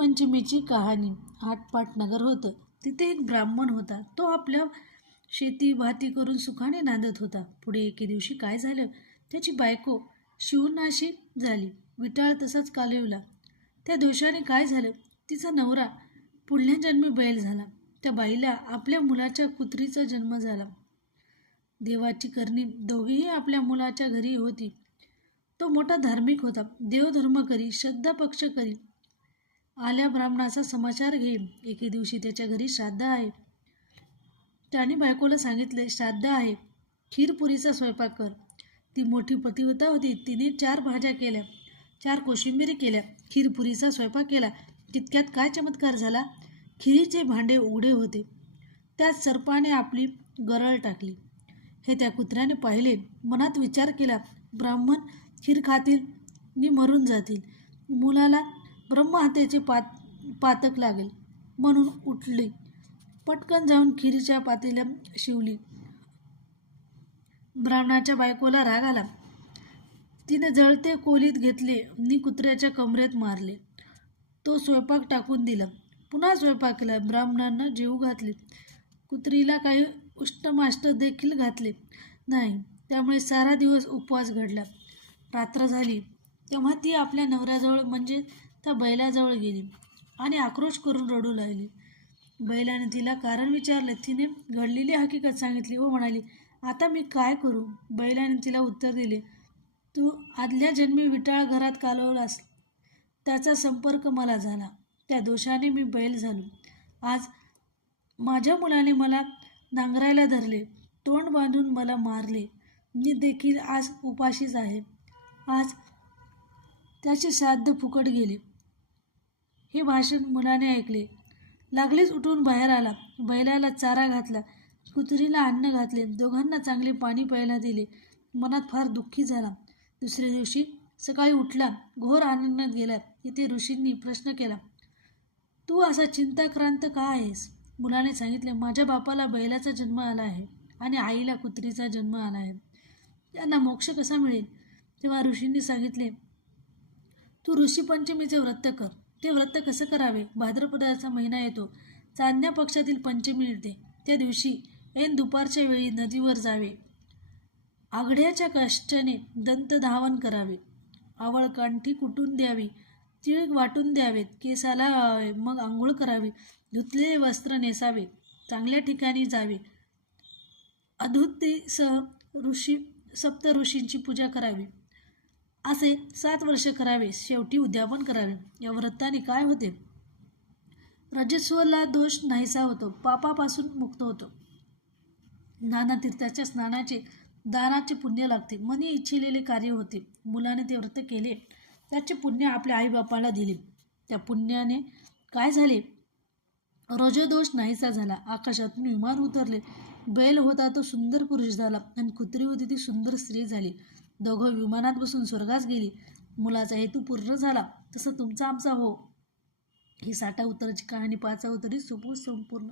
पंचमीची कहाणी आटपाट नगर होतं. तिथे एक ब्राह्मण होता. तो आपल्या शेती भाती करून सुखाने नांदत होता. पुढे एके दिवशी काय झालं? त्याची बायको शिवनाशी झाली. विटाळ तसाच कालवला. त्या दोषाने काय झालं? तिचा नवरा पुढल्या जन्मी बैल झाला. त्या बाईला आपल्या मुलाच्या कुत्रीचा जन्म झाला. देवाची करणी दोघेही आपल्या मुलाच्या घरी होती. तो मोठा धार्मिक होता. देवधर्म करी श्रद्धा पक्ष करी. आल्या ब्राह्मणाचा समाचार घे एके दिवशी त्याच्या घरी श्राद्ध आहे. त्याने बायकोला सांगितले श्राद्ध आहे. खीरपुरीचा स्वयंपाक कर. ती मोठी पतिव्रता होती. तिने चार भाज्या केल्या चार कोशिंबिरी केल्या खीरपुरीचा स्वयंपाक केला. तितक्यात काय चमत्कार झाला? खिरीचे भांडे उघडे होते. त्यात सर्पाने आपली गरळ टाकली. हे त्या कुत्र्याने पाहिले. मनात विचार केला ब्राह्मण खीर खातील? नि मरून जातील. मुलाला ब्रह्महत्येचे पात पातक लागेल. म्हणून उठली. पटकन जाऊन खिरीच्या पातेल्या शिवली. ब्राह्मणाच्या बायकोला राग आला. तिने जळते कोलीत घेतले. नि कुत्र्याच्या कमरेत मारले. तो स्वयंपाक टाकून दिला. पुन्हा स्वयंपाक केला. ब्राह्मणांना जेवू घातले. कुत्रीला काही उष्टमाष्ट देखील घातले नाही. त्यामुळे सारा दिवस उपवास घडला. रात्र झाली. तेव्हा ती आपल्या नवऱ्याजवळ म्हणजे त्या बैलाजवळ गेली आणि आक्रोश करून रडू लागली. बैलाने तिला कारण विचारलं. तिने घडलेली हकीकत सांगितली व म्हणाली आता मी काय करू? बैलाने तिला उत्तर दिले तू आदल्या जन्मी विटाळ घरात कालवलास त्याचा संपर्क मला झाला. त्या दोषाने मी बैल झालो. आज माझ्या मुलाने मला नांगरायला धरले. तोंड बांधून मला मारले. मी देखील आज उपाशीच आहे. आज त्याचे श्राद्ध फुकट गेले. हे भाषण मुलाने ऐकले. लागलीच उठून बाहेर आला. बैलाला चारा घातला. कुत्रीला अन्न घातले. दोघांना चांगले पाणी प्यायला दिले. मनात फार दुःखी झाला. दुसऱ्या दिवशी सकाळी उठला. घोर आनंदात गेला. इथे ऋषींनी प्रश्न केला तू असा चिंताक्रांत का आहेस? मुलाने सांगितले माझ्या बापाला बैलाचा जन्म आला आहे आणि आईला कुत्रीचा जन्म आला आहे. त्यांना मोक्ष कसा मिळेल? तेव्हा ऋषींनी सांगितले तू ऋषीपंचमीचे व्रत कर. ते व्रत कसं करावे? भाद्रपदाचा महिना येतो. चांदण्या पक्षातील पंचमी येते. त्या दिवशी ऐन दुपारच्या वेळी नदीवर जावे. आघड्याच्या कष्टाने दंत धावन करावे. आवळ कांठी कुटून द्यावी. तीळ वाटून द्यावेत. केसाला मग आंघोळ करावी. धुतलेले वस्त्र नेसावे. चांगल्या ठिकाणी जावे. अधुतीसह ऋषी सप्त ऋषींची पूजा करावी. असे सात वर्ष करावे शेवटी उद्यापन करावे. या व्रताने काय होते? रजस्वला दोष नाहीसा होतो पापापासून मुक्त होतो. नाना तीर्थाच्या स्नानाचे दानाचे पुण्य लागते. मनी इच्छिलेले कार्य होते. मुलाने ते व्रत केले. त्याचे पुण्य आपल्या आईबापाला दिले. त्या पुण्याने काय झाले? रजदोष नाहीसा झाला. आकाशातून विमान उतरले. बैल होता तो सुंदर पुरुष झाला आणि कुत्री होती ती सुंदर स्त्री झाली. दोघं विमानात बसून स्वर्गास गेली. मुलाचा हेतू पूर्ण झाला. तसं तुमचा आमचा हो. ही साठा उत्तराची कहाणी पाच तरी सुपूर संपूर्ण.